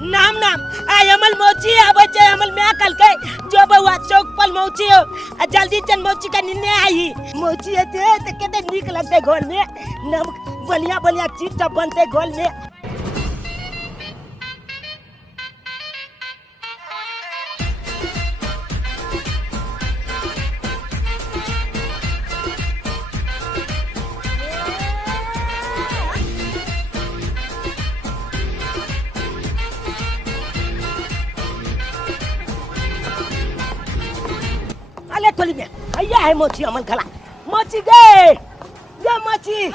नाम नाम आई अमल मौची आवे छे अमल मैं कल के जो बउआ चौक पर मौची हो जल्दी चल मौची का निन्ने आई मौची है ते केते निक लगते घोल में नमक बढ़िया बढ़िया चीज सब बनते घोल में खोली में भैया है मोची अमल खला मोची गए ये मोची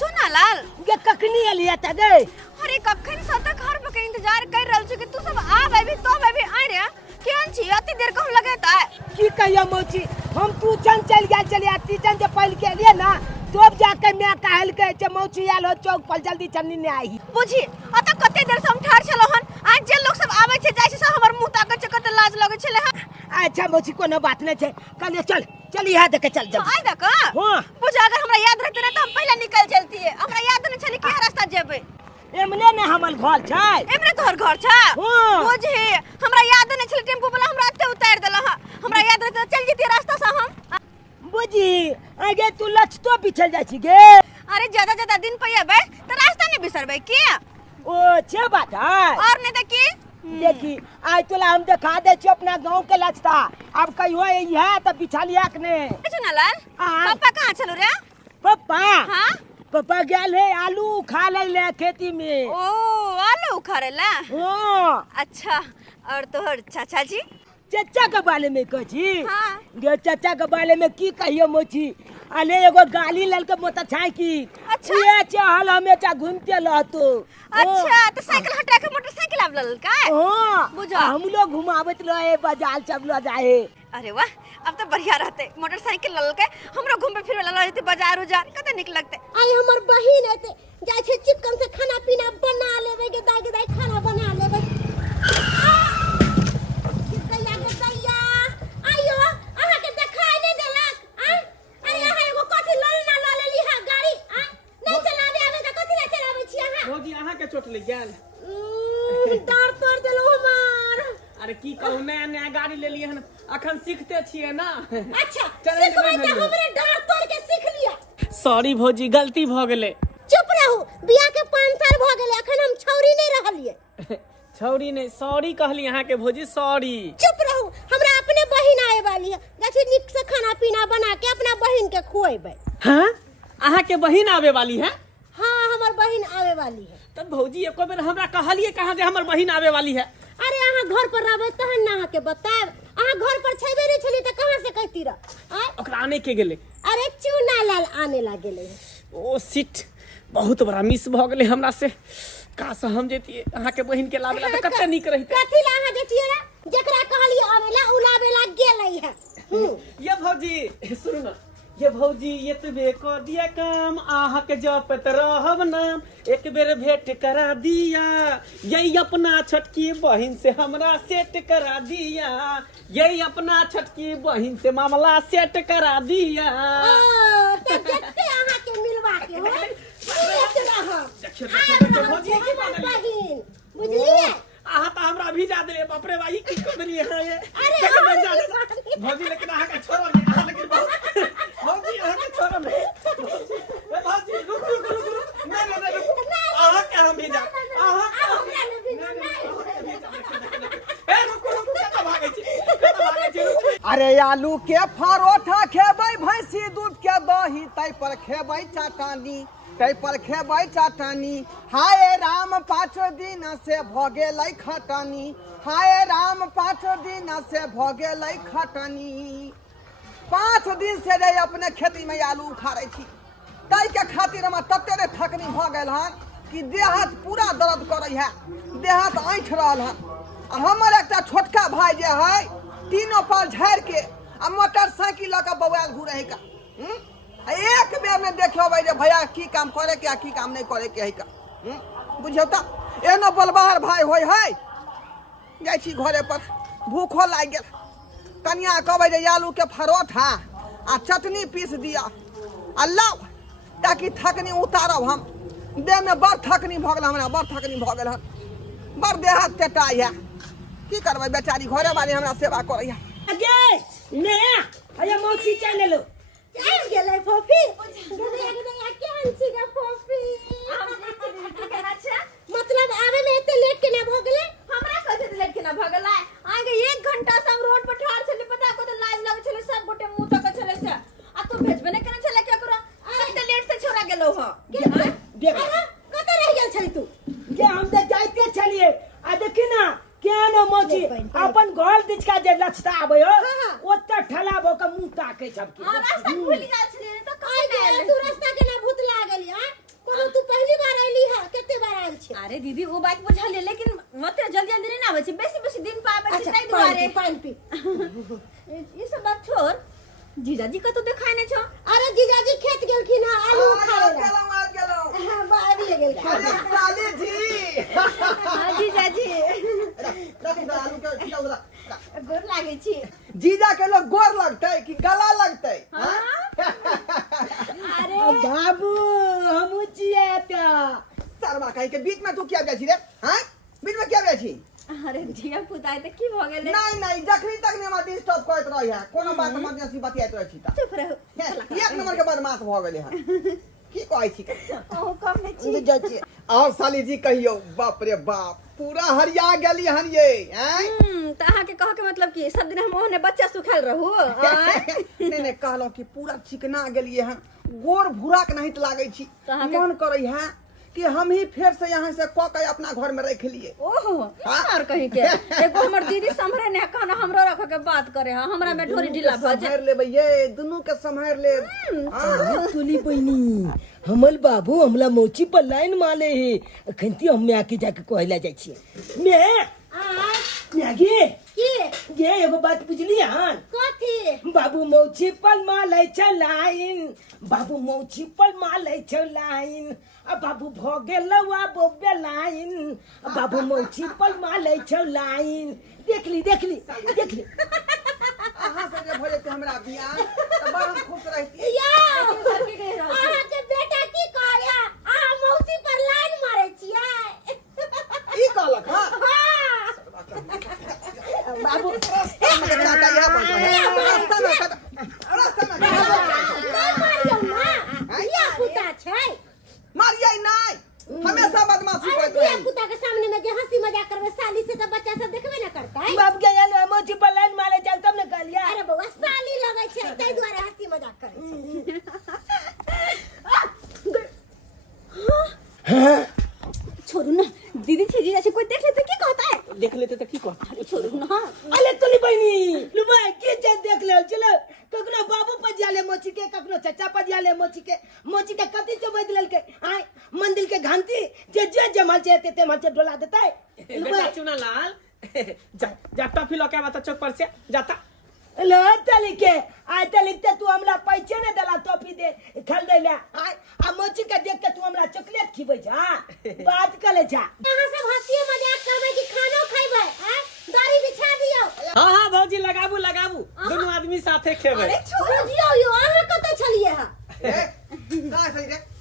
सुना लाल ये कखनी लिया था गए अरे कखन से तक घर पे इंतजार कर रहल छी कि तू सब आ बेबी तो बेबी आ रे केन छी अति देर कम लगेता है की कहिया मोची हम तू चल गया चले आती चल जे पहल के लिए ना तब जाके मैं कहल के जे मौची आल हो चौक पर जल्दी चलनी ने आई बुझी अत कते देर से हम ठाड़ छलो हन आज जे लोग सब आवे छे जाय छे सब हमर मुंह ताके चकत लाज लगे छले हन अच्छा मोची कोनो बात नहीं छे कल चल यहाँ देखे चल जल्दी आई देख हां बुझ अगर हमरा याद रहते ना तो हम पहले निकल चलती है हमरा याद नहीं छले कि रास्ता जेबे एमने ने हमर घर छै एमने तोहर घर छै बुझी हमरा याद नहीं छले टेम्पू वाला हमरा अते उतार देला हमरा याद रहते चल जेती रास्ता से हम बुझी आगे तू लछ तो पिछल जाय छी गे अरे ज्यादा दिन पे आबे तो रास्ता नहीं बिसरबे की ओ छे बात है और नहीं तो की देखी आज तोला हम दिखा दे छी अपना गांव के लचता अब कहियो है तो बिछलिया के ने सुना लाल पापा कहां चलो रे पापा हां पापा गेल है आलू खा ले खेती में ओ आलू उखाड़े ला हां अच्छा और तोहर चाचा जी चाचा के बारे में कही हां गे चाचा के बारे में की कहियो मोची अले एगो गाली लल के मोता छाई की अच्छा ये चहल हमेशा घूमते रहतो अच्छा तो साइकिल हटा के मोटरसाइकिल आप लल का हां बुझा हम लोग घुमावत रहे बाजार सब लो जाए अरे वाह अब तो बढ़िया रहते मोटरसाइकिल लल के हमरो घूमे फिरे वाला रहते बाजार उजार कते निक लगते आई हमर बहिन हेते जाय छे चिकन से खाना पीना बना लेबे के दाई खाना बना लेबे चोट लग गेल डार तोड़ देलो हमार अरे की कहू नया गाड़ी ले लिए हन अखन सीखते छिए ना अच्छा सीखबै त हमरे डार तोड़ के सीख लिया सॉरी भौजी गलती भ गेले चुप रहू बियाह के 5 साल भ गेले अखन हम छौरी नहीं रहलिए छौरी नहीं सॉरी कहली यहां के भौजी सॉरी चुप रहू हमरा अपने बहिन आए वाली है जैसे निक से खाना पीना बना के अपना बहिन के खुएबै हां अहां के बहिन आवे वाली है हां हमर बहिन आवे वाली है तब भौजी एको बेर हमरा कहलिए कहां जे हमर बहिन आवे वाली है अरे अहां घर पर रहबै तहन ना अहां के बताएब अहां घर पर छेबे नहीं छली त कहां से कहती रह ओकरा आने के गेले अरे चूना लाल आने लागेले ओ सिट बहुत बड़ा मिस भ गेले हमरा से काश हम जेतिए अहां के बहिन के लावेला त कते निक रहित कथि ला अहां जेतिए रे जेकरा कहलिए आवेला उलावेला गेलै है ये भौजी सुन ना ये भौजी ये तबे को दिया काम आहा के जपत रहब नाम एक बेर भेंट करा दिया यही अपना छोटकी बहिन से हमरा सेट करा दिया यही अपना छोटकी बहिन से मामला सेट करा दिया त जत्ते आहा के मिलवा के हो देखिए भौजी की बहिन बुझलिए आहा त हमरा भेजा दे बाप रे भाई की कर देलिए है ये अरे भौजी लेकिन आहा के छोड़ो नहीं आहा लेकिन भौजी आहा के छोड़ो नहीं ए भौजी रुक नहीं आहा के हम भेजा आहा ए रुक कत भागे छी अरे आलू के परोठा खेबै भैंसी दूध के दही तै पर खेबै चटनी तै पर खेबै चटनी हाय राम 5 दिन से भ गेलै खटनी हाय राम 5 दिन से भ गेलै खटनी 5 दिन से रे अपने खेती में आलू उखाड़ै छी तै के खातिर हम तते रे थकनी भ गेल हन कि देह हाथ पूरा दर्द करै है देह हाथ ऐंठ रहल हन हमर एकटा छोटका भाई जे है तीनों पाल झाड़ के आ मोटरसाइकिल लगा बौआल घूरे का एक बेर में देखियो भाई जे भैया की काम करे के की काम नहीं करे के है का बुझियो त एनो बलबार भाई होय है जाय छी घरे पर भूखो लाग गेल कनिया कहबै जे आलू के परोठा आ चटनी पीस दिया अल्लाह ताकि थकनी उतारब हम देह में बड़ थकनी भ गेल हमरा बड़ थकनी भ गेल हन बड़ देह हाथ टेटाई है की करबै बेचारी घरे वाली हमरा सेवा करैया गे ने अया मौसी चल लो चल गेलै फोफी गया केहन छी गे फोफी मतलब आवे में एते लेट केना भ गेलै हमरा कहे लेट केना भ गेलै आगे 1 घंटा से हम रोड पर ठाड़ छले पता को तो लाज लाग छले सब गोटे मुंह तक छले से आ तू भेजबे ने केना छले के करो एते लेट से छोरा गेलो ह देख कत रह गेल छली तू गे हम त जाइते छलिए आ देखी ना केन मौसी अपन घर दिचका जे लछता आबै हो ओते ठलाबो के मुंह ताकै छबकी हां रास्ता भूल गेल छले तो कहे तू रास्ता केना भूत लागल हां कोनो तू पहली बार आइली है केते बार आइल छी अरे दीदी वो बात बुझा ले लेकिन मत जल्दी जल्दी नहीं ना आवे छी बेसी दिन पावे छी तै दुआरे पानी पी ये सब बात छोड़ जीजाजी का तो देखाय नै छ अरे जीजाजी खेत गेलखिन है आलू उखाड़े आ गेलौ हां बाहर गेल अरे साली जी हां जीजाजी रख दे आलू के खिला गोर लागे छी जीजा के लोग गोर लगतै कि गला लगतै अरे बाबू हम चियाता सरवा कहि के बीच में तू क्या जाइ छी रे हैं बीच में क्या जाइ छी अरे धिया पुताई त की भ गेले नहीं जखनी तक ने हमरा डिस्टर्ब करत रही है कोनो बात इमरजेंसी बतियात रही छी त चुप रहो एक नंबर के बदमाश भ गेले है की कहै छी ओ कम नै छी जाची और साली जी कहियो बाप रे बाप पूरा हरिया गेली हन ये हैं त अहाँ के कह के मतलब की सब दिन हम ओहने बच्चा सुखाल रहू नहीं कहलो कि पूरा चिकना गेलिए हन गोर भूराक नहीं त लागै छी मन करै है कि हम ही फिर से यहाँ से क के अपना घर में रख लिए ओहो यार कहि के एगो हमर दीदी संभरे ने कहना हमरो रख के बात करे हां हमरा में ढोरी ढीला भ जाए संभार लेबै ये दुनू के संभार ले तुली बहिनी हमल बाबू हमला मौची पर लाइन माले है अखनती हम आके जाके कहला जाइ छी मैं गे ये एगो बात बुझली हन कथी बाबू मौची पर माले छ लाइन बाबू मौची पर माले छ लाइन आ बाबू भ गेलवा बोबे लाइन बाबू मौची पर माले छ लाइन देखली अहाँ से जे भले ते हमरा बियाह त बड़ हम खुश रहती घर के गए रहो अहाँ के बेटा की कहया अहाँ मौसी पर लाइन मारै छियै ई कहलक हां बाबू मारिया नहीं हमेशा बदमाशी करत दिया रही पुता के सामने में जे हंसी मजाक करबे साली से तो बच्चा सब देखबे ना करता है बाप के यार मौची पर लाइन मारे चल तब न कहलिया अरे बउआ साली लगै छै तै दुआरे हंसी मजाक करे छै छोड़ू ना दीदी छीजी जैसे कोई देख लेते की कहता है देख लेते तो की कहता अरे छोड़ू ना अले तुली बहनी लुबा के जे देख ले चलो ककनो बाबू पर जाले मोची के ककनो चचा पर जाले मोची के कति समझ लेल के आय मंदिर के घंटी जे जमल छै ते मल से डोला देता है बेटा चुना लाल जा टॉफी लके बता चौक पर से जाता लो तली के आय तली ते तू हमरा पैसे न देला टॉफी दे खल देला आय आ मोची के देख के तू हमरा चॉकलेट खिबै छ बात करे छ अहाँ सब हंसी मजाक करबे कि खानो खैबे हैं गाड़ी बिछा दियो हां भौजी लगाबू दोनों आदमी साथे खेबे अरे छोड़ दियो यो अहाँ कत छलिए ह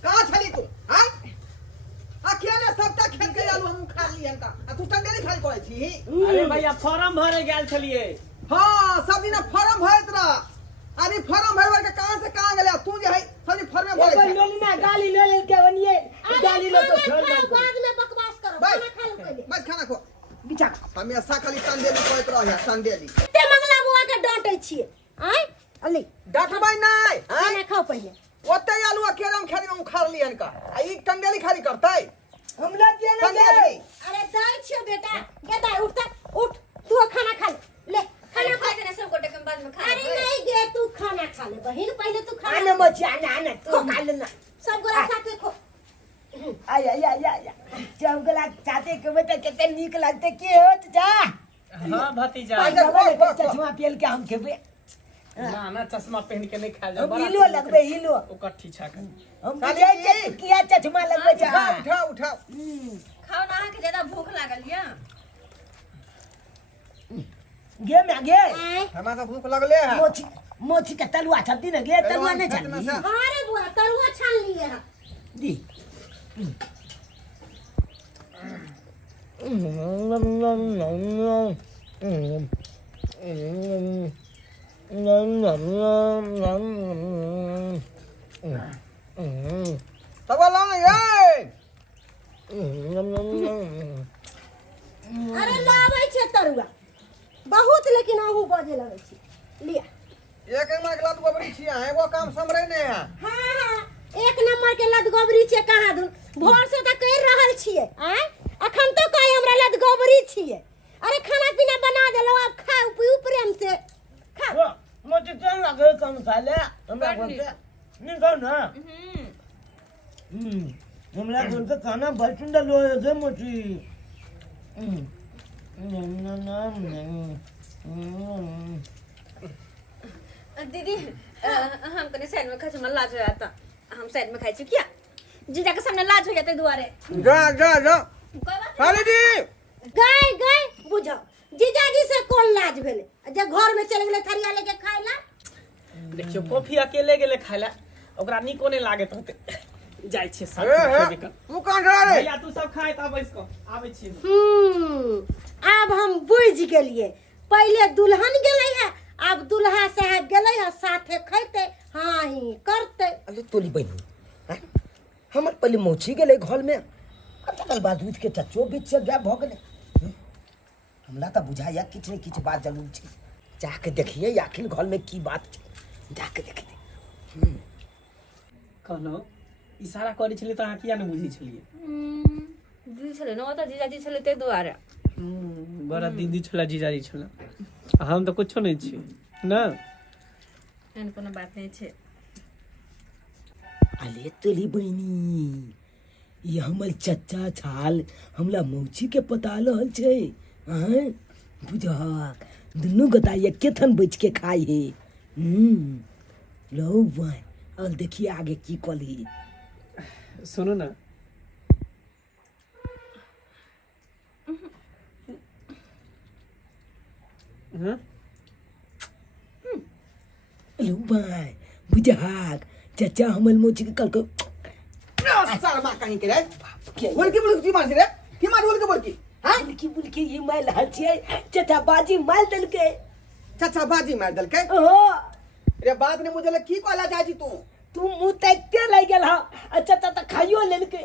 कहां छली तू हैं अकेले सबटा खेत के आलू हम खा लियन त तू टंगेली खाली कहै छी अरे भैया फॉर्म भरे गेल छलिए हां सब दिन फॉर्म भरत रह अभी फॉर्म भरवा के कहां से कहां गेले तू जे है सब फॉर्म भरे एगो लोली ना गाली ले ले के ओनिए गाली लो तो छोड़ दे बाद में बकवास करो खाना खा लो पहले बस खाना खो बिचा हमेशा खाली संडेली कहत रह संडेली ते मंगला बुआ के डांटै छियै आय अली डांटबै नहीं खाना खाओ पहले ओते आलू अकेले में खेत में उखाड़ लियन का आ ई टंगेली खाली करतै हमला के ना टंगेली अरे दाई छियो बेटा गे दाई उठ तू खाना खा ले खाना खा देना सब गोटे के बाद में खा अरे नहीं गे तू खाना खा ले बहिन पहले तू खा आना मोची आना तू खा लेना सब गोरा साथे खो आया जब गला चाहते के बेटा कितने नीक लगते के होत जा हां भतीजा चश्मा पहन के हम खेबे ना चश्मा पहन के नहीं खा हम हिलो लगबे हिलो ओकर ठीछा कर हम जाय छै किया चश्मा लगबे जा उठा खाओ ना के ज्यादा भूख लागल या गे मैं गे हमरा भूख लगले है मोची के तलुआ छपती न गे तलुआ नहीं छपती अरे बुआ तरुआ छान लिए है दी तब लाओ ये अरे लाबै छे तरुआ बहुत, लेकिन आहू बजे लगे छी लिया। एक नंबर के लत गोबरी छिया है वो काम समरे ने है। हाँ हाँ, एक नंबर के लत गोबरी छे। कहाँ दून भोर से त कह रहल छिए, आय अखन तो कहे हमरा लत गोबरी छिए। अरे खाना पीना बना देलो, अब खाओ पीऊ प्रेम से खा। मुझे चल लगे कम साले हमरा बोलते नहीं कहो ना। हमरा बोलते खाना बहुत सुंदर लो है मोची। दीदी हम कने साइड में खाई हमरा लाज हो जाता। हम साइड में खाई छी क्या? जीजा के सामने लाज हो जाते दुआरे। जा जा जा कोई बात खाली दी गए गए बुझो जीजाजी से कौन लाज भेले? जब घर में चल गेले थरिया लेके खाए ला। देखियो कॉफी अकेले गेले खाइला ओकरा निको नहीं लागत होते। जाय छे सब ए खेबे कर। तू कहां जा रे? भैया तू सब खाए त बैस को आबै छी। अब हम बुझ गेलिए। पहले दुल्हन गेले है, अब दुल्हा साहब गेले है, साथे खैते हाँ ही करते। अरे तोली बहनी हैं? हमर पहले मौची गेले घर में, अब तकल बाद उठ के चचो बीच से गया भ गेले। हमरा त बुझाया किछ ने किछ बात जरूर छै। जाके देखिए आखिर घर में की बात छै, जाके देखिए। कहलो इशारा करै छली त अहाँ किया न बुझै छलिए? दीदी छले न त जीजाजी छले ते दुआरे। बड़ा दीदी छला जीजाजी छला, हम तो कुछो नहीं छी ना। एहन कोनो बात नहीं छे। अले तोली बहनी ये हमर चच्चा छाल हमला मौची के पता रहल छै। हैं बुझक दुनू गोटा एके थन बैठ के खाई है। लो भाई और देखिए आगे की कली। सुनो ना हाँ? लो भाई बुझक चचा हमर मौची के कल को साला मां कहीं के रे बोल की मार रे की मार बोल की हाँ बोल के ये माल हल छै। चचा बाजी माल दल के चाचा बाजी मार दल के। ओ रे बात ने मुझे की कहला जाजी तू मुंह तकते लग गेल हा। अच्छा त खाइयो लेल के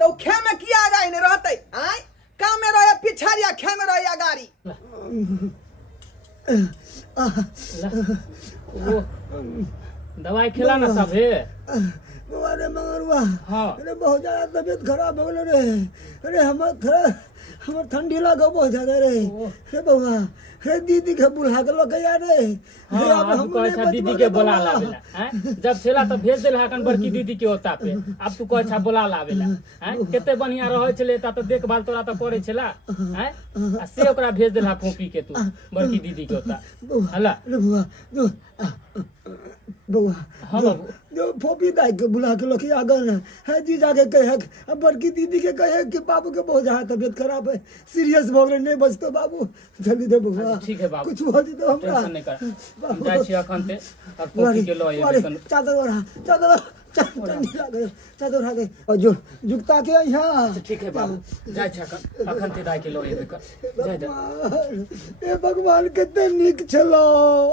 तो खे में की आगा ने रहते आय काम में रहे पिछाड़िया खे में रहे गाड़ी। वो दवाई खिला ना सब है। अरे मंगरुआ हाँ। अरे बहुत ज्यादा तबीयत खराब हो गए रे। अरे हमर ठंडी लगा बहुत ज्यादा रे। अरे बउआ अरे दीदी के बुला के लगे यार रे। हाँ, अब कहे छा दीदी के बुला लावेला हैं? जब छेला त भेज देल हकन बड़की दीदी के ओता पे। अब तू कहे छा बुला लावेला हैं? केते बढ़िया रहे छले ता त देखभाल तोरा त करे छला हैं? आ से ओकरा भेज देल हा फोपी के तू बड़की दीदी के ओता। हला अरे बउआ जो बउआ हाँ बाबू जो फोपी दाई के बुला के लगे आगन है जीजा के कहे अब बड़की दीदी के कहे कि बाबू के बहुत ज्यादा तबीयत खराब है, सीरियस हो गए, नहीं बचतो बाबू जल्दी दे बउआ। ठीक है बाबू, कुछ हो जी तो हमरा टेंशन नहीं कर। जाय छी अखन ते और फोपी के लए अरे बेकन। चादर ओढ़ा चादर आ गए और जो जुगता के यहाँ। ठीक है बाबू जाय छी अखन ते दाई के लए बेकन। जाय दे ए भगवान कते निक छलो,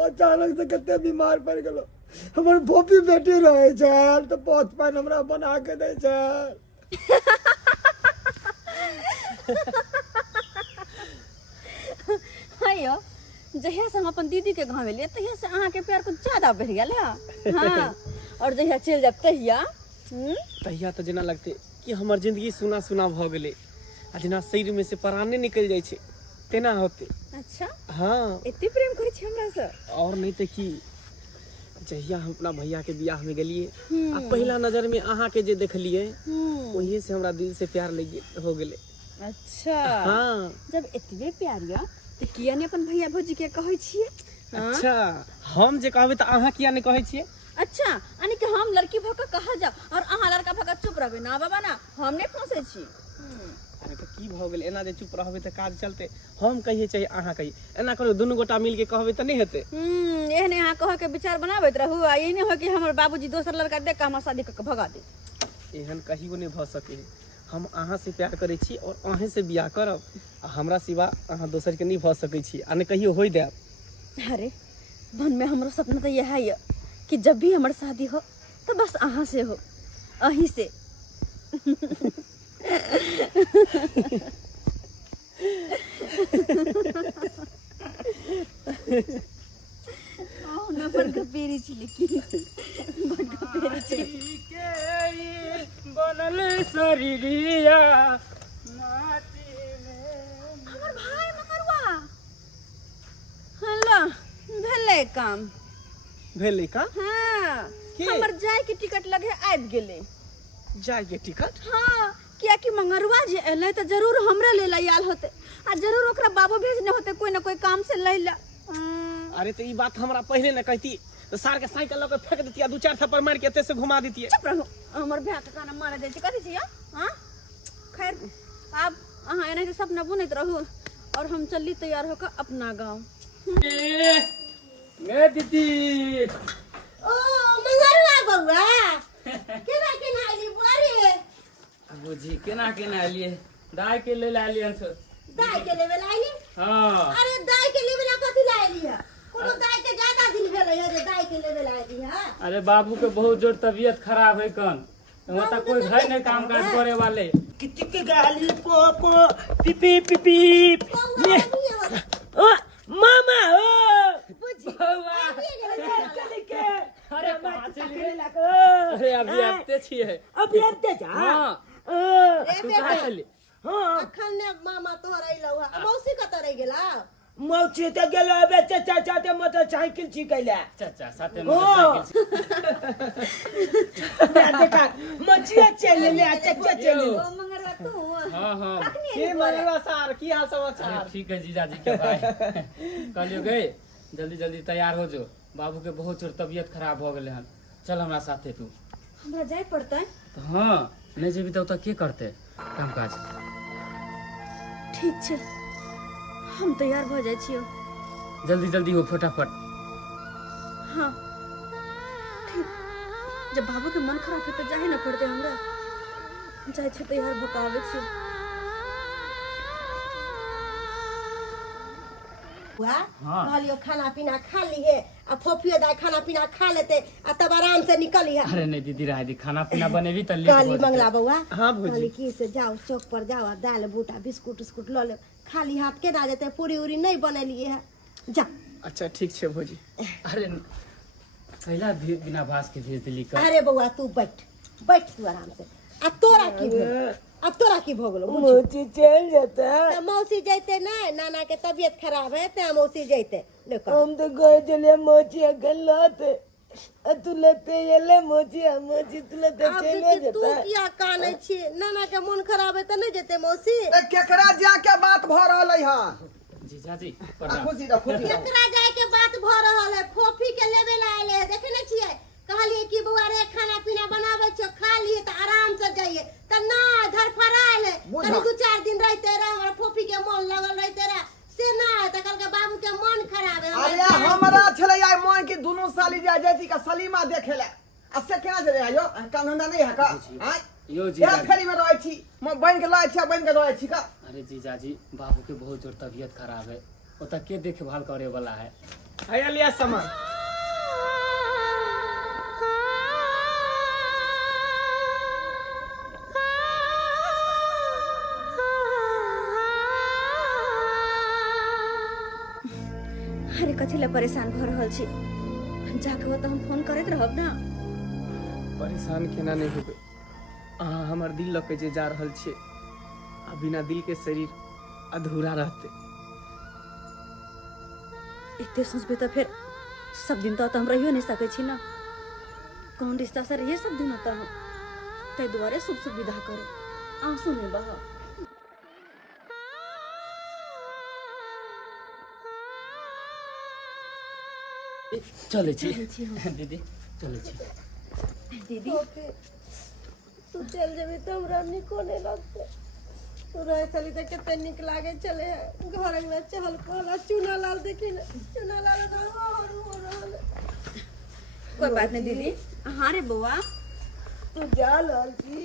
अचानक से कते बीमार पड़ गेलो। हमर फोपी बेटी रहे छल तो पौथ पान हमरा बना के दे छल। हायो जहिया से हम अपन दीदी के गाँव एलिए तहिया से अहाँ के प्यार कुछ ज्यादा बढ़ गया है। हाँ और जहिया चल जाब तहिया तहिया तो जेना लगते कि हमर जिंदगी सुना सुना भ गेले आ जेना शरीर में से प्राणे निकल जाय छे तेना होते। अच्छा हाँ एते प्रेम करे छी हमरा से। और नहीं तो कि जहिया हम अपना भैया के बियाह में गेलिए आ पहला नजर में अहाँ के जे देखलिए वही से हमरा दिल से प्यार लग हो गेले। अच्छा हाँ जब एतबे प्यार या तो किया ने अपन भैया भौजी के कहै छिए? अच्छा हम जे कहबे त अहाँ किया नहीं कहै छिए? अच्छा यानी कि हम लड़की भक कहा जा और अहाँ लड़का भक चुप रहबे ना बाबा ना, हम नहीं फंसे छी। अरे तो की भ गेल एना जे चुप रहबे त काज चलते। हम कहिए चाहे अहाँ कहिए एना करो दुनू गोटा मिल के कहबे त नहीं हेते। एहने यहाँ कह के विचार बनाबैत रहू आ ये नहीं हो कि हमर बाबूजी दोसर लड़का देख के हमर शादी क के भगा दे। एहन कहियो नहीं भ सके। हम अहाँ से प्यार करै छी और अहें से बियाह करब आ हमरा सिवा अहाँ दोसर के नहीं भ सकै छी आ ने कहियो होई देब। अरे मन में हमरो सपना तो यह है कि जब भी हमार शादी हो तो बस अहाँ से हो, अही से। पेरी बनल शरीरिया हमर भाई मंगरवा हल्ला भेले काम भेलै का हाँ के? हमर जाय के टिकट लगे आबि गेले। जाय के टिकट? हाँ किया कि मंगरवा जे एले तो जरूर हमरे ले आयल होते आ जरूर ओकरा बाबू भेजने होते कोई ना कोई काम से लैला। अरे तो ई बात हमरा पहले न कहती तो सार के साइकिल लके फेंक देती, 2-4 थप्पड़ मार के एते से घुमा देती। चुप रहो, हमर भैया के काना मारे जाय छै कथि छियै? हां खैर अब अहाँ एने के सपना बुनैत रहू और हम चलली तैयार होकर अपना गांव। ए दीदी ओ मंगरवा बउआ केना केना आइली बुआरी? बुझी केना केना एलिए दाय के ले लालियन छ। दाय के लेवे लाइली? हां अरे दाय के लेवे ला कथि लाइली है? कोनो दाय के ज्यादा दिन भेलै है जे दाय के लेवे लाइली है? अरे बाबू के बहुत जोर तबीयत खराब है कन वहाँ तक कोई है नहीं काम काज करे वाले। कितिक गाली पोपो पिपी पिपी ये ओ मामा ओ बुझी चल के अरे कहाँ चली गई? लगा अरे अभी आते छिए। अभी आते जा हां ओ तू कहाँ चली? हां अखन ने मामा तोहर अइलौ है मौसी कतऽ रहि गेला? मौसी तो गेलो अबे चाचा चाचा मोटरसाइकिल छिकैला चाचा साथे ओ मोटरसाइकिल देखा मचिया चल ले चाचा चल ओ मंगरवा तू हां हां के मरवा सार की हाल समाचार? अरे ठीक है जीजाजी के भाई कहलियो गए जल्दी जल्दी तैयार हो जो बाबू के बहुत जोर तबीयत खराब हो गेले हन चल हमरा साथे तू। हमरा जाय पड़तै? तो हां नहीं जेबी तो के करते काम काज? ठीक छै हम तैयार भ जाय छियो। जल्दी जल्दी हो फटाफट। हाँ ठीक जब बाबू के मन खराब है तो जाहे ना पड़ते हमरा जाय छै तैयार भकावे छी। बुआ हाँ। कहलियो खाना पीना खा लिए आ फोफियो दाय खाना पीना खा लेते आ तब आराम से निकलिए। अरे नहीं दीदी रह दी खाना पीना बनेबी त कहली मंगला बउआ हाँ भौजी। कहली की से जाओ चौक पर जाओ आ दाल बूटा बिस्कुट उस्कुट ल ले खाली हाथ के ना जेते पूरी उरी नहीं बनेलिए है जा। अच्छा ठीक छे भौजी। अरे पहला बिना भास के भेज दिली का। अरे बउआ तू बैठ बैठ तू आराम से। अब तोरा की भेल? अब तोरा की भ गेलो? मौसी चल जाता त मौसी जैते नहीं नाना के तबीयत खराब है ते मौसी जैते देखो। हम तो गए चले मौसी गलत तू लेते ये मौसी मौसी तू लेते अब चले देखी तू जाता किया काने छी नाना के मन खराब है त नहीं जैते मौसी? ए, केकरा जा के बात भ रहल है? हां जीजाजी आ, प्रणाम। खुशी रह खुशी रह। केकरा जाय के बात भ रहल है? फोफी के लेवे ला आइले है देखे नहीं छियै? कहलिए कि बउआ रे खाना पीना बनावे छो खा लिए त आराम से जाइए त ना धरफराइल है बुझा। तनी 2-4 दिन रहते रहे हमरा फोफी के मन लगल रहते रहे से ना त कल के बाबू के मन खराब है। अरे हमरा छले आई मन की दोनों साली जा जैती का सलीमा देखेला आ से केना चले आयो कानूना नहीं है का? हां यो या जीजाजी फेरी में रहै छी म बन के लाय छी बन के रहै छी का? अरे जीजाजी बाबू के बहुत जोर तबीयत खराब है ओता के देखभाल करे वाला है। आया लिया सामान। अरे कथी ला परेशान भ रहल छी जाके हो तो हम फोन करैत रहब ना। परेशान केना नहीं होबे अहाँ हमर दिल लके जे जा रहल छे आ बिना दिल के शरीर अधूरा रहते। एते सोचबे तो फिर सब दिन तो हम रहियो नहीं सकै छी ना कौन रिश्ता से रहिए सब दिन तो हम तै दुआरे शुभ शुभ विदा करो आंसू नहीं बहा। चले छी दीदी चले छी। दीदी तू चल जेबी त हमरा निको नहीं लगते। तू रहे चली त कते निक लागे चले घर में चहल पहल चूना लाल देखी ना चूना लाल ना हो रहल। कोई बात नहीं दीदी। हाँ रे बुआ तू जा लालची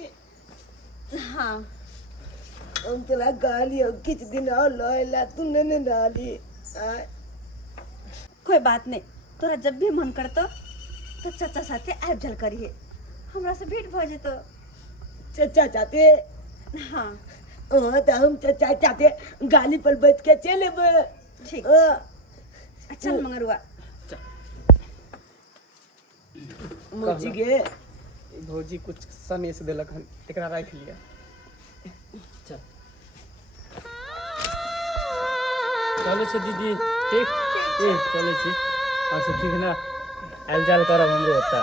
हाँ हम चला गाली और किच दिन और लैला तू ने डाली आय कोई बात नहीं, तोरा जब भी मन करतो तो चाचा साथे आबि जल करिए, हमरा से भेंट भ जेतो। चचा चाहते हाँ हाँ तो हम चचा चाहते गाली पर बैठ के चले ठीक चल मंगरुआ। मोची गे भौजी कुछ सनेस देलक हन, एकरा राख लिया। चल चले छे दीदी, ठीक चले छी और सब ठीक ना, आयल जाल करब हमरो होता।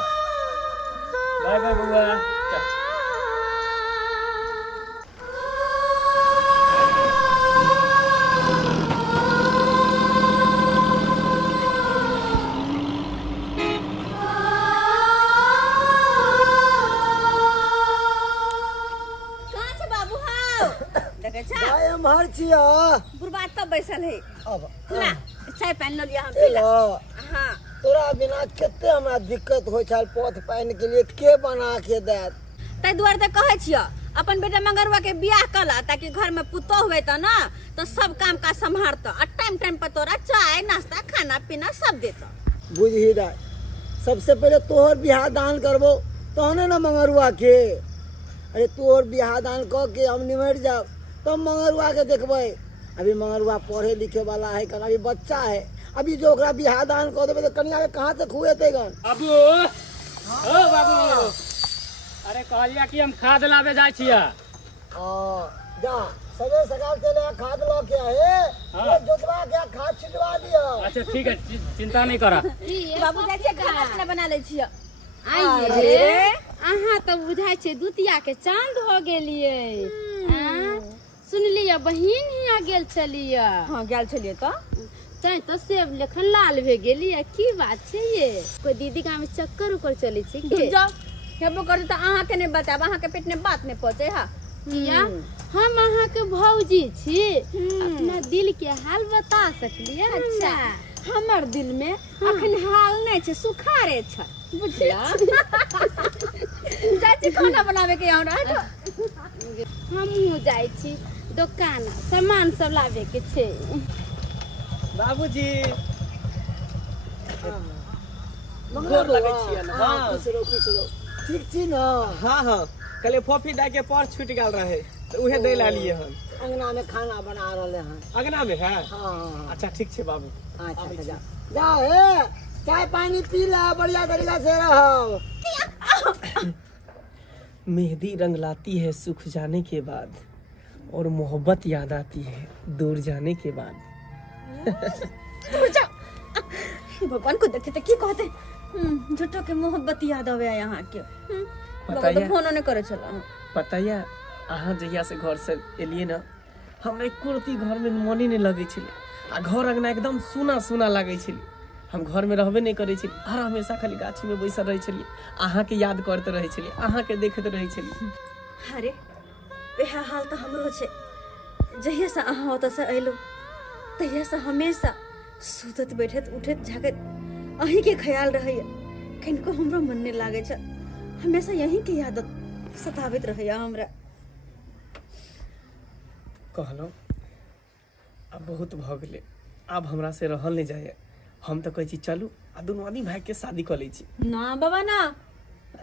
बाय बाय बउआ। चल कहाँ छे बाबू हाउ? देखे छा भाई हम हर छिया बुरबाद तो बैसल है। अब ला चाय पानी लो लिया हम पीला। हाँ तोरा बिना कते हमरा दिक्कत होय छल पथ पानि के लिए, के बना के देत? ताहि दुआरे तऽ कहै छियो अपन बेटा मंगरुआ के बियाह कला, ताकि घर में पुतोह हुए तो ना तो सब काम काज संभालतो और टाइम टाइम पर तोरा चाय नाश्ता खाना पीना सब देतो। बुझही दा सबसे पहले तोहर बियाह दान करबो तहने ना मंगरुआ के। अरे तोहर बियाह दान क के हम निमर जाब तब मंगरुआ के देखबै। अभी मंगरुआ पढ़े लिखे वाला है, कल अभी बच्चा है, अभी जो ओकरा बियाह दान कर देबै तो कनिया के कहाँ से खुएते गन? बाबू ओ बाबू, अरे कहलिया कि हम खाद लावे जाय छिया। जा सवेरे सकाल चले खाद लो के है, हाँ। ये जोतवा के खाद छिटवा दियो। अच्छा ठीक है, चिंता नहीं करा। बाबू जाइ छियै खाना पीना बना लै छियै। आइये अहाँ तो बुझाय छे दुतिया के चांद हो गेलिए। सुनलिए बहिन हिया गेल छलिए। हाँ गेल छलिए तो तै तो सेब लेखन लाल भे गेलिए, की बात छे ये? कोई दीदी गाँव में चक्कर उकर चली छे डूब के? जाओ हेबो कर तो अहाँ के नहीं बताब, अहाँ के पेट में बात नहीं पहुंचे। हाँ किया हम अहाँ के भौजी छी, अपना दिल के हाल बता सकलिए? अच्छा हमर दिल में अखन हाल नहीं छे, सुखारे छ बुझला। जाइ छी खाना बनावे के हमरा। हमहू जाय छी दुकान, सामान सब लावे के छे। बाबूजी गोर लगै छियै ना। हाँ। खुश रहो ठीक छी ना? हाँ हाँ कल फोफी दाई के पर छूट गल रहे तो उहे दे ला लिए हम। अंगना में खाना बना रहले हैं। अगना में है? हाँ अच्छा ठीक छे बाबू। अच्छा जा जा हे चाय पानी पी ला, बढ़िया तरीका से रहो। मेहंदी रंग लाती है सुख जाने के बाद, और मोहब्बत याद आती है दूर जाने के बाद। भगवान को देखते की कहते झूठो के मोहब्बत याद आवे यहाँ के। बाबा तो फोन नहीं करे चला। पता है अहाँ जहिया से घर से एलिए ना, हमरा कुर्ती घर में मने नहीं लगे छे, आ घर अंगना एकदम सुना सुना लगे छे। हम घर में रहबे नहीं करे छे, हर हमेशा खाली गाछी में बैसल रहे छलिए, अहाँ के याद करते रहे छलिए, अहाँ के देखते रहे छलिए। अरे वह हाल तो हमरो छे, जहिया से अहाँ ओतऽ से अइलो तहिया से हमेशा सुतत बैठत उठत जागत अहीं के ख्याल रहैया। कनिको हमरो मन नहीं लागे छ, हमेशा यहीं के याद सताबैत रहैया हमरा। कहलो अब बहुत भ गेले, अब हमरा से रहल नहीं जाए। हम तो कहै छी चलू आ दुनू आदमी भाई के शादी कर लै छी। ना बाबा ना,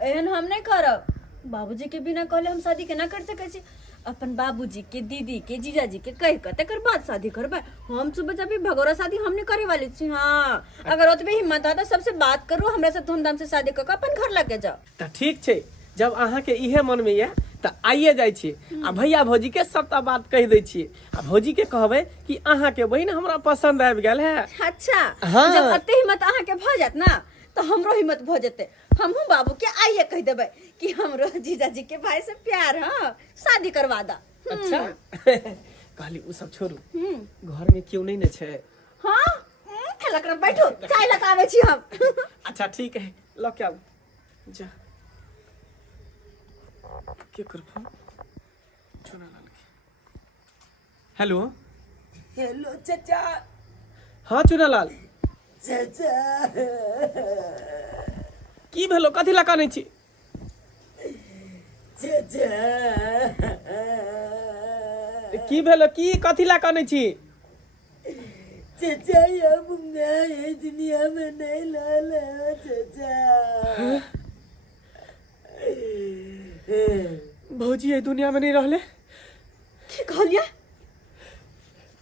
एहन हम नहीं करब। बाबूजी के बिना कहले हम शादी केना कर सकै छी? अपन बाबूजी के, दीदी के, जीजाजी के कह के तकर बाद शादी करबै। हम सुबह जब भगोरा शादी हम नहीं करे वाली छी। हाँ अगर ओतबे हिम्मत है तो सबसे बात करू, हमरा से धूमधाम से शादी कर के अपन घर लगे जाओ। त ठीक छे, जब अहाँ के इहे मन में ये त आइए जाय छी आ भैया भौजी के सबटा बात कह दै छी, आ भौजी के कहबै कि अहाँ के बहिन हमरा पसंद आबि गेल है। अच्छा हाँ। जब अते हिम्मत अहाँ के भ जात ना तो हमरो हिम्मत भ जते। हमहू बाबू के आइए कह देबै कि हमरो जीजाजी के भाई से प्यार है, शादी करवा दा। अच्छा कहली उ सब छोड़ू, घर में क्यों नहीं न छे? हाँ खेलक रह, बैठो चाय लगावे छी हम। अच्छा ठीक है, लो क्या जा के कर फोन चुना लाल के। हेलो हेलो चाचा। हाँ चुना लाल चाचा की भेलो, कथी ला कानै छी? की भेलो की कथी ला कने छी चाचा अब मैं ये दुनिया में नहीं लाला चाचा। भौजी ये दुनिया में नहीं रहले की कहलिए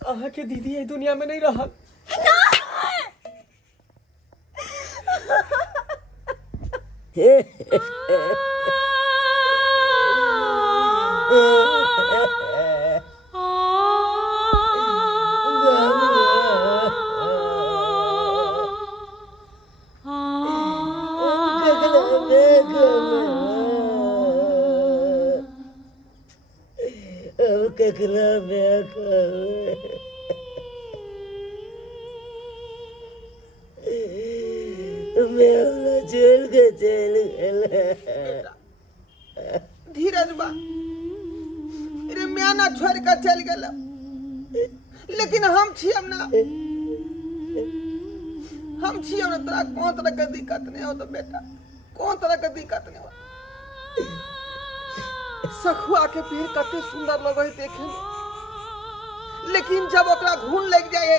अहाँ के दीदी ये दुनिया में नहीं रहल ककरा मैं मैं छोड़ के चल गया। धीरज बा रे मैं ना छोड़ के चल गेल लेकिन हम छियम ना तोरा कौन तरह के दिक्कत नहीं हो तो बेटा कौन तरह के दिक्कत नहीं हो सखुआ के पेड़ कते सुंदर लगे देखे में लेकिन जब ओकरा घून लग जाए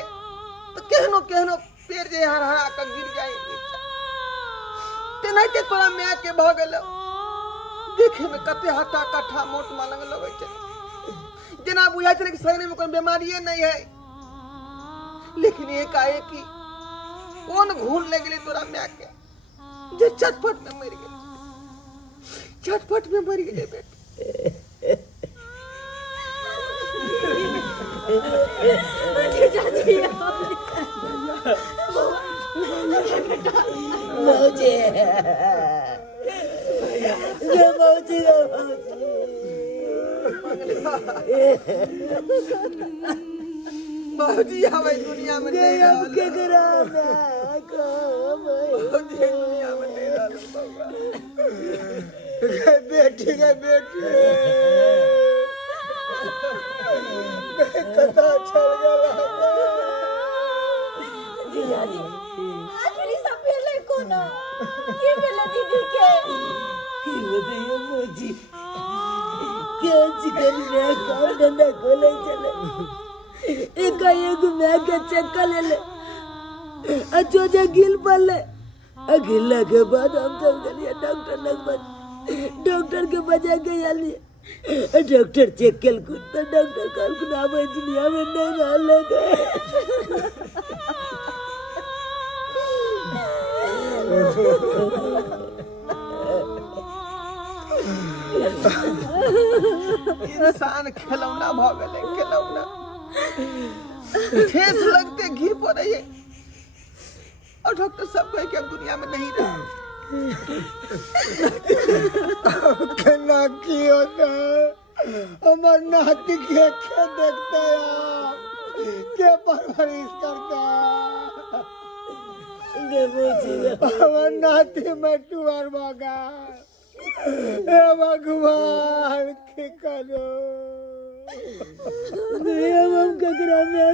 तो केहनो केहनो पेड़ जे हरहरा के गिर जाए तेनाहिते तोरा मैं के भ गेल देखे में कते हट्टा कट्ठा मोट मालंग लगे छै जेना बुझाई छै कि शरीर में कोई बीमारी नहीं है लेकिन एक आए कि कौन घून लग गेले तोरा मैं के जे चटपट में मर गेल बेटा मौजी बाबूजी हमें दुनिया में नहीं रहल केकरा बाबूजी दुनिया में नहीं रहल बेटी कथा चल गया जीजा जी आखिर सब भेलै कोना की भेलै दीदी के की बताइए मौजी क्या चिकन में काम धंधा खोले चले एक मैं के चक्कर ले अच्छो जे गिल पड़ले गिलने के बाद हम सब गलिए डॉक्टर लगभग डॉक्टर के बजा के आलिए डॉक्टर चेक कल तो डॉक्टर कल खुद दुनिया में नहीं रह इंसान खिलौना भ गेले खिलौना ठेस लगते घी पड़े और डॉक्टर सब कहे कि अब दुनिया में नहीं रहा केना की होता हमार नाती के देखते के परवरिश करता हमार नाती में टुअर मगा हे भगवान के करो हम ककरा में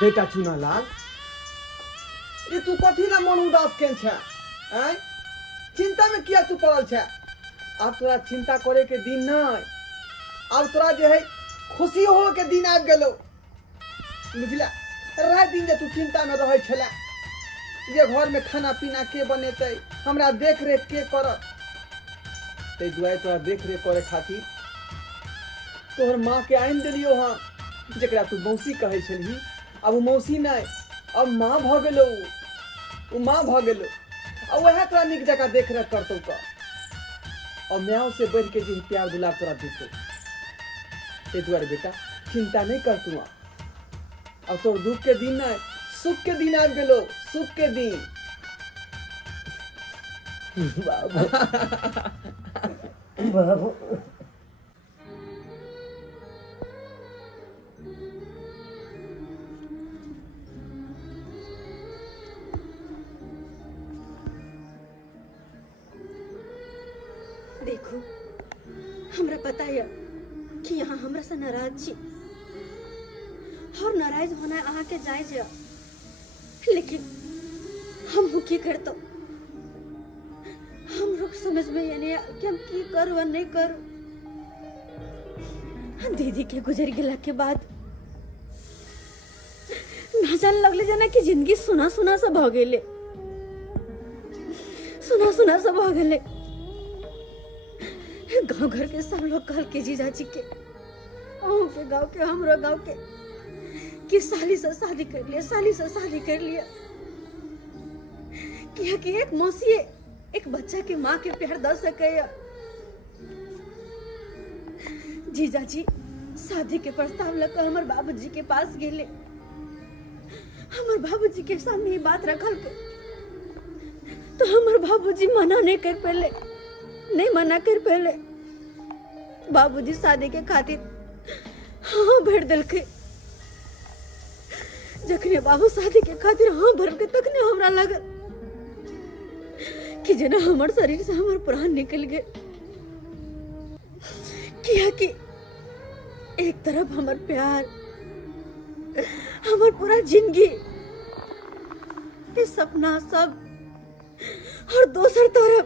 बेटा चुनालाल ये तू कथी ना मन उदास केन छे हैं चिंता में किया तू पड़ल छे अब तोरा चिंता करे के दिन नहीं अब तोरा जे है खुशी हो के दिन आ गेलो बुझला रात दिन जे तू चिंता में रहे छला ये घर में खाना पीना के बनेते हमरा देख रेख के करत ते दुआई तोरा देख रेख करे खातिर तोहर माँ के आइन दिलियो हम जकरा तू मौसी कहै छलही अब उ मौसी नहीं अब माँ भ गेलो उ माँ भ गेलो आ वह तोरा नीक जगह देख रेख करतौ का और म्याओ से बढ़ के जे प्यार दुलार तोरा देतौ ते दुआरे बेटा चिंता नहीं कर तू अब तोर दुख के दिन नहीं सुख के दिन आबि गेलो सुख के दिन बाबू देखो हमरा पता है कि यहाँ हमरा से नाराज छी और नाराज होना अहाँ के जायज है, लेकिन हम की करतो हम लोग समझ में ये नहीं कि हम की करू और नहीं करू। दीदी के गुजर गेला के बाद ना जान लगले जाना कि जिंदगी सुना सुना सा भ गेले, सुना सुना सा भ गेले। गांव घर के सब लोग कहल के जीजाजी के अहू के गांव के हमरो गांव के कि साली से शादी कर लिया, साली से शादी कर लिया। किया कि एक मौसी एक बच्चा के माँ के प्यार दे सके। जीजाजी शादी के प्रस्ताव लेकर हमारे बाबूजी के पास गेले। हमारे बाबूजी के सामने ये बात रखल के तो हमारे बाबूजी मना नहीं कर पहले, नहीं मना कर पहले। बाबूजी शादी के खातिर हाँ भर दिल के। जखने बाबू शादी के खातिर हाँ भर के तखने हमरा लगल कि जना हमार शरीर से हमार प्राण निकल गए। किया कि एक तरफ हमार प्यार, हमार पूरा जिंदगी के सपना सब, और दूसरी तरफ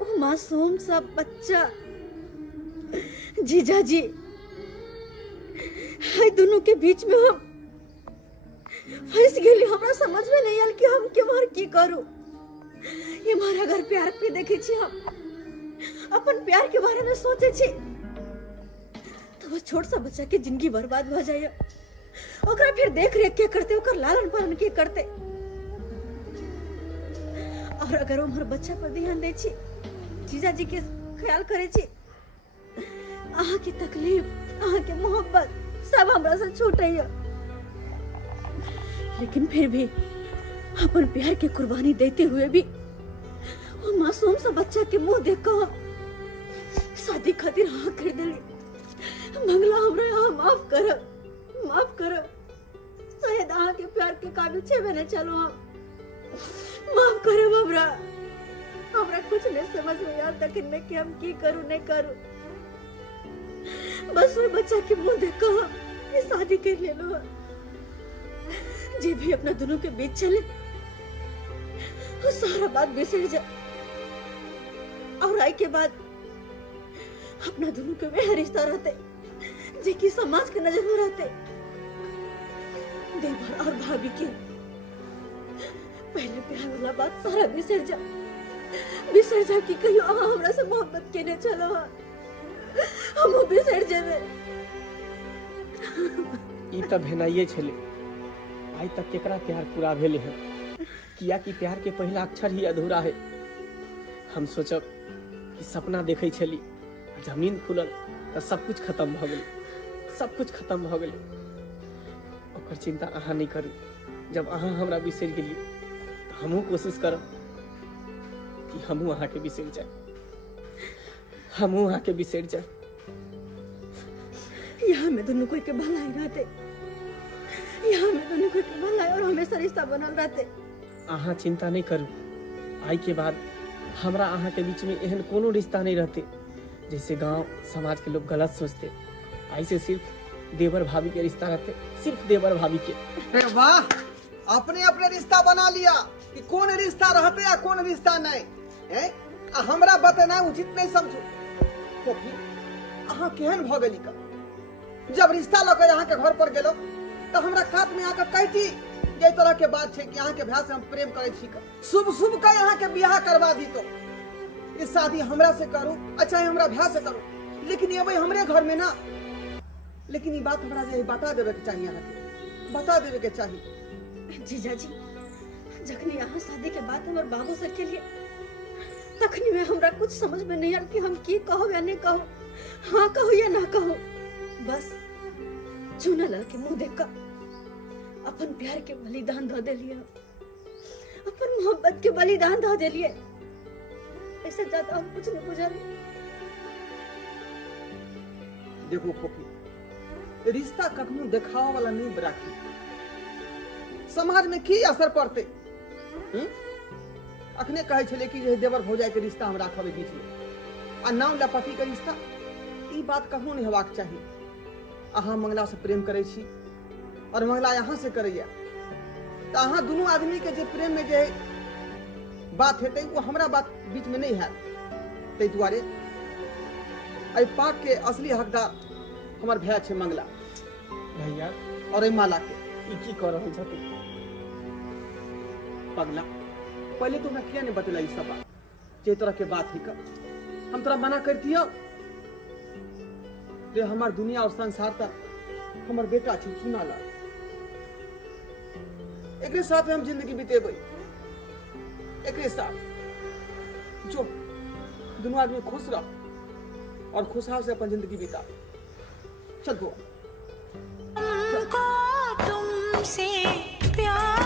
वो मासूम सा बच्चा जीजाजी। हाय दोनों के बीच में हम फंस गए। हमरा समझ में नहीं आयल कि हम केम्हर की करू। ये हमारा घर प्यार पे देखे छी, हम अपन प्यार के बारे में सोचे छी तो वो छोट सा बच्चा के जिंदगी बर्बाद हो जाए। ओकरा फिर देख रेख के करते, ओकर लालन पालन के करते। और अगर हमारे बच्चा पर ध्यान दे छी, जीजाजी के ख्याल करे छी, अहाँ की तकलीफ, अहाँ के मोहब्बत सब हमरा से छूटे। लेकिन फिर भी अपन प्यार के कुर्बानी देते हुए भी वो मासूम सा बच्चा के मुंह देख कर शादी खातिर हाँ कर दिली। मंगला हमरा यहाँ माफ कर, माफ कर। शायद अहाँ के प्यार के काबिल छे बने चलो, माफ करो हमरा। हमरा कुछ नहीं समझ में आता कि मैं कि हम की करूं नहीं करूं। बस वो बच्चा के मुंह देख कर ये शादी कर ले लो। जे भी अपना दोनों के बीच चले वो सारा बात बिसर जा, और आई के बाद अपना दोनों के में रिश्ता रहते जे की समाज के नजर में रहते। देवर और भाभी के पहले प्यार वाला बात सारा बिसर जा, बिसर जा कि कहियो अहाँ हमरा से मोहब्बत केने चलो, हम बिसर जेबे। ई त भेनाइए छले। आई तक केकरा प्यार पूरा भेले है, किया कि प्यार के पहला अक्षर ही अधूरा है। हम सोचब कि सपना देखे छली, जमीन खुलल तो सब कुछ खत्म भ गेल, सब कुछ खत्म भ गेल। ओकर चिंता अहाँ नहीं करू। जब अहाँ हमरा बिसर गेली तो हमहू कोशिश करब कि हमहू अहाँ के बिसर जाए, हमहू अहाँ के बिसर जाए। यहाँ में दोनों कोई के भलाई रहते, यहाँ में दोनों कोई के भलाई और हमेशा रिश्ता बनल रहते। अहाँ चिंता नहीं करू। आई के बाद हमरा अहाँ के बीच में एहन कोनो रिश्ता नहीं रहते जैसे गांव समाज के लोग गलत सोचते। आई से सिर्फ देवर भाभी के रिश्ता रहते, सिर्फ देवर भाभी के। अरे वाह, अपने अपने रिश्ता बना लिया कि कौन रिश्ता रहते या कौन रिश्ता नहीं है। हमरा बतना उचित नहीं समझो। तो फिर अहाँ केहन भ गेली का? जब रिश्ता लग यहाँ के घर पर गेलो तो हमरा कात में आकर कहती ये तरह के बात है कि यहाँ के भैया से हम प्रेम करे छी का, शुभ शुभ का यहाँ के बियाह करवा दी तो ये शादी हमरा से करूं, अच्छा हमरा भैया से करूं, लेकिन ये भाई हमरे घर में ना लेकिन ये बात हमरा जे बता देवे के चाहिए अहाँ के, बता देवे के चाहिए। जीजा जी जखनी यहाँ शादी के बाद हमारे बाबू सर के लिए तखनी में हमरा कुछ समझ में नहीं आल कि हम की कहो या नहीं कहो, हाँ कहो या ना कहो। बस चूना लाल के मुंह देख कर अपन प्यार के बलिदान दे दिलिए, अपन मोहब्बत के बलिदान दे दिलिए। ऐसे ज्यादा हम कुछ नहीं बुझा रहे। देखो खोखी, रिश्ता कखनो देखावा वाला नहीं राखी, समाज में की असर पड़ते। अखने कहे छले कि जे देवर भौजाई के रिश्ता हम राखबे बीच में, आ नाम लपटी के रिश्ता, ई बात कखनो नहीं हेबाक चाहिए। अहाँ मंगला से प्रेम करे छी और मंगला यहाँ से करैया, तो अहाँ दोनों आदमी के जे प्रेम में जे बात हेतै वो हमरा बात बीच में नहीं है। तै दुआरे आई पाक के असली हकदार हमार भाई छे मंगला भैया और आई माला के। ई की कर रहल छथि? पगला, पहले तो मैं किया नहीं बतला ई सब बात, जे तरह के बात ही कर हम तोरा मना कर दियो। रे हमार दुनिया और संसार तक हमार बेटा छे सुना ला, एकरे साथ हम जिंदगी बितेबै, एकरे साथ जो दोनों आदमी खुश रह और खुशहाल से अपन जिंदगी बिता। चल तो तुमसे प्यार